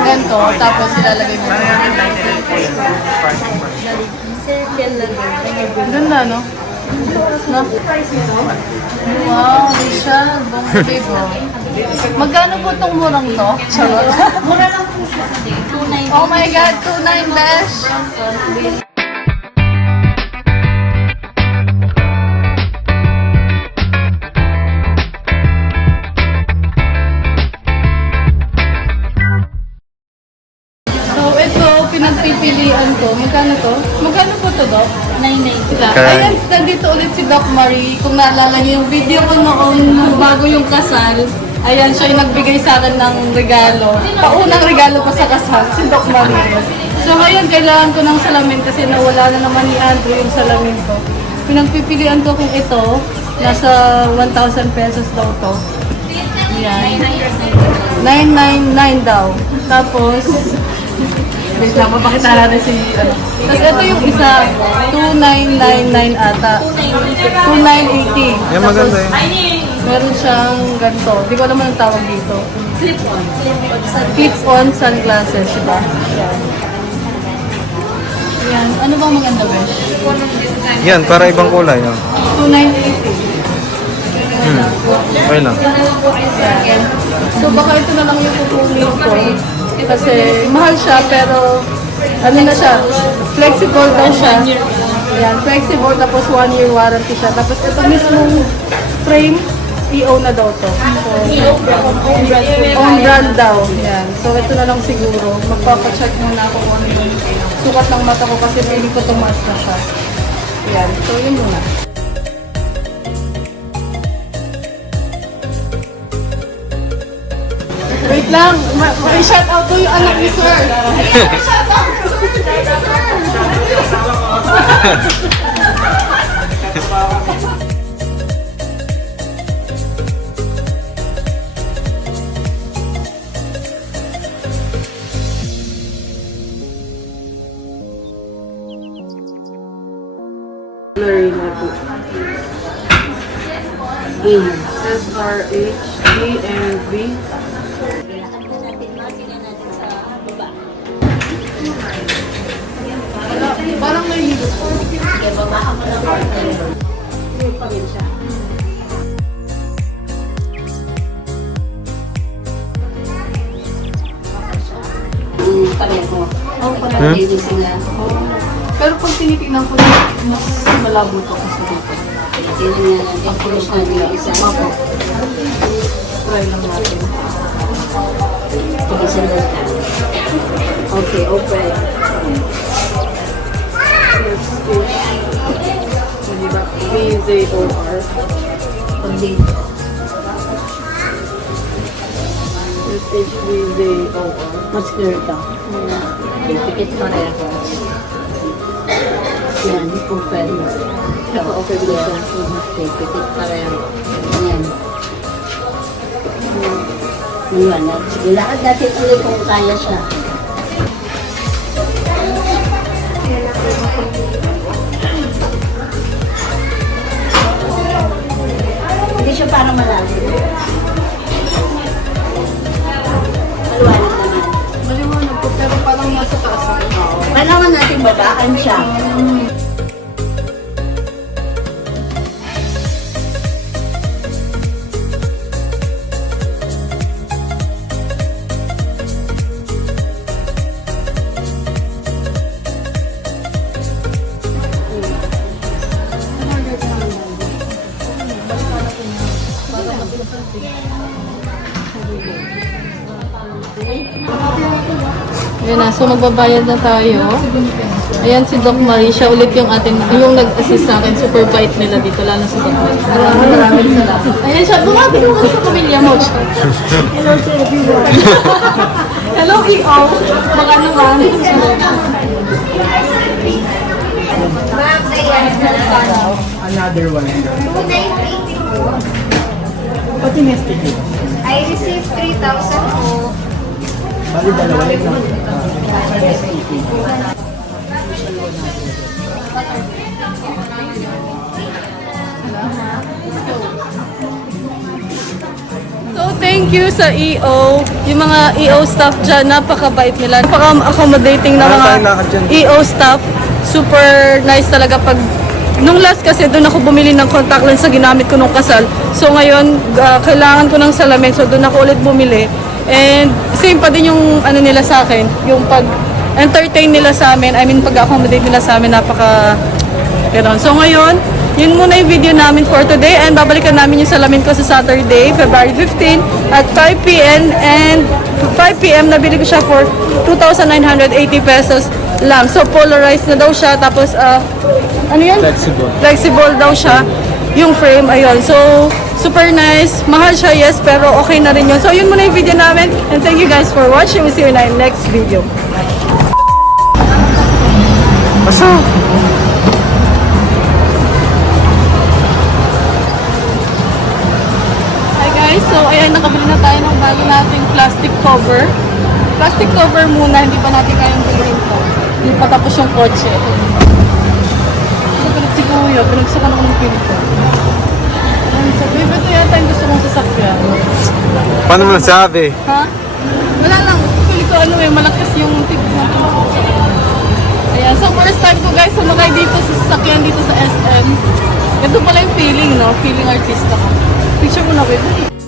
Ganito, tapos ilalagay mo. Ganda, no? No? Wow, Rachel, bongga. Magkano po itong murang to? Charot. Mura lang po siya sa day. 290. Oh my God, 2.9 dash. So ito, pinagpipilian ko. Magkano to? Magkano po to, Doc? 990. Ayan, nandito ulit si Doc Marie. Kung naalala niyo yung video ko noon, bago yung kasal, ayan, siya yung nagbigay sa akin ng regalo. Paunang regalo ko sa kasal, si Doc Marie. So ngayon, kailangan ko ng salamin kasi nawala na naman ni Andrew yung salamin ko. Pinagpipilian ko kung ito, nasa 1,000 pesos daw to. Ayan. 999 daw. Tapos, wait lang, mapakita natin si ano. Tapos ito yung isa, 2,999 ata. 2,980. Yan maganda yun. Meron siyang ganito. Hindi ko alam ang tawag dito. Clip-on. Clip-on sunglasses, diba? Yan. Ano bang maganda, Besh? Yan, para ibang kulay. Oh. 2,980. Okay lang. Yan. So baka ito na lang yung kukunin ko. Kasi mahal siya pero ano na siya, flexible daw siya. Ayan, flexible tapos 1 year warranty siya. Tapos ito mismong frame, EO na daw to. So, own brand daw. Yan. So ito na lang siguro. Magpapacheck muna ako kung ano yung sukat ng mata ko kasi feeling ko tumaas na siya. Yan. So yun muna. Wait lang, may shout out ko yung anak ni Sir. Shout out ko, Lorena po. SRH-DMV. Parang may hilo. Pareho. Oh, parang Hindi sila. pero pag tinitingnan ko, mas malabo to kasi dito. Hindi nga natin. Pulos na yung isa. Try lang natin. Isa lang. Okay, open. Diba? VZOR. Pag dito. SHVZOR. Mas clear ito. Pikit pareho. Yan, open. Ito, okay din siya. Okay, pikit pareho. Yan. Maliwanag. Sige, lakad natin ulit kung kaya siya. Hindi siya parang malalim. Maliwanag naman. Maliwanag po, pero parang nasa taas ako. Kailangan natin babaan siya. Ayan na, so magbabayad na tayo. Ayan si Doc Marie, siya ulit yung yung nag-assist sa akin. Super bait nila dito, lalo si Doc Marie. Maraming salamat. Ayan siya, bumati mo ka sa pamilya mo. Hello to everyone. Hello, EO. Baka naman. Another one. Pati nesting. I received 3,000 po. Bali dalawa yun. thank you sa EO. Yung mga EO staff dyan, napakabait nila. Napaka-accommodating na Wala mga tayong lakad dyan. EO staff. Super nice talaga pag... Nung last kasi, doon ako bumili ng contact lens sa ginamit ko nung kasal. So ngayon, kailangan ko ng salamin. So doon ako ulit bumili. And same pa din yung ano nila sa akin. Yung pag-entertain nila sa amin. I mean, pag-accommodate nila sa amin. Napaka... Ganon. So ngayon, yun muna yung video namin for today. And babalikan namin yung salamin ko sa Saturday, February 15 at 5 p.m. And 5 p.m. nabili ko siya for 2,980 pesos lang. So polarized na daw siya. Tapos, ano yan? Flexible. Flexible daw siya. Yung frame, ayun. So, super nice. Mahal siya, yes. Pero okay na rin yun. So, yun muna yung video namin. And thank you guys for watching. We'll see you in our next video. Basta. Hi guys, so ayan, nakabili na tayo ng bago nating plastic cover. Plastic cover muna, hindi pa natin kayang bilhin to. Hindi pa tapos yung kotse. Nagulat si Kuya, binagsakan ako ng pinto. Ayun, so babe, ito yata yung gusto kong sasakyan. Paano mo nasabi? Ha? Wala lang, pili ko ano malakas yung tip na pinto. Ayan, so first time ko guys, sumakay dito sa sasakyan dito sa SM. Ito pala yung feeling, no? Feeling artista ko. Picture mo na, babe.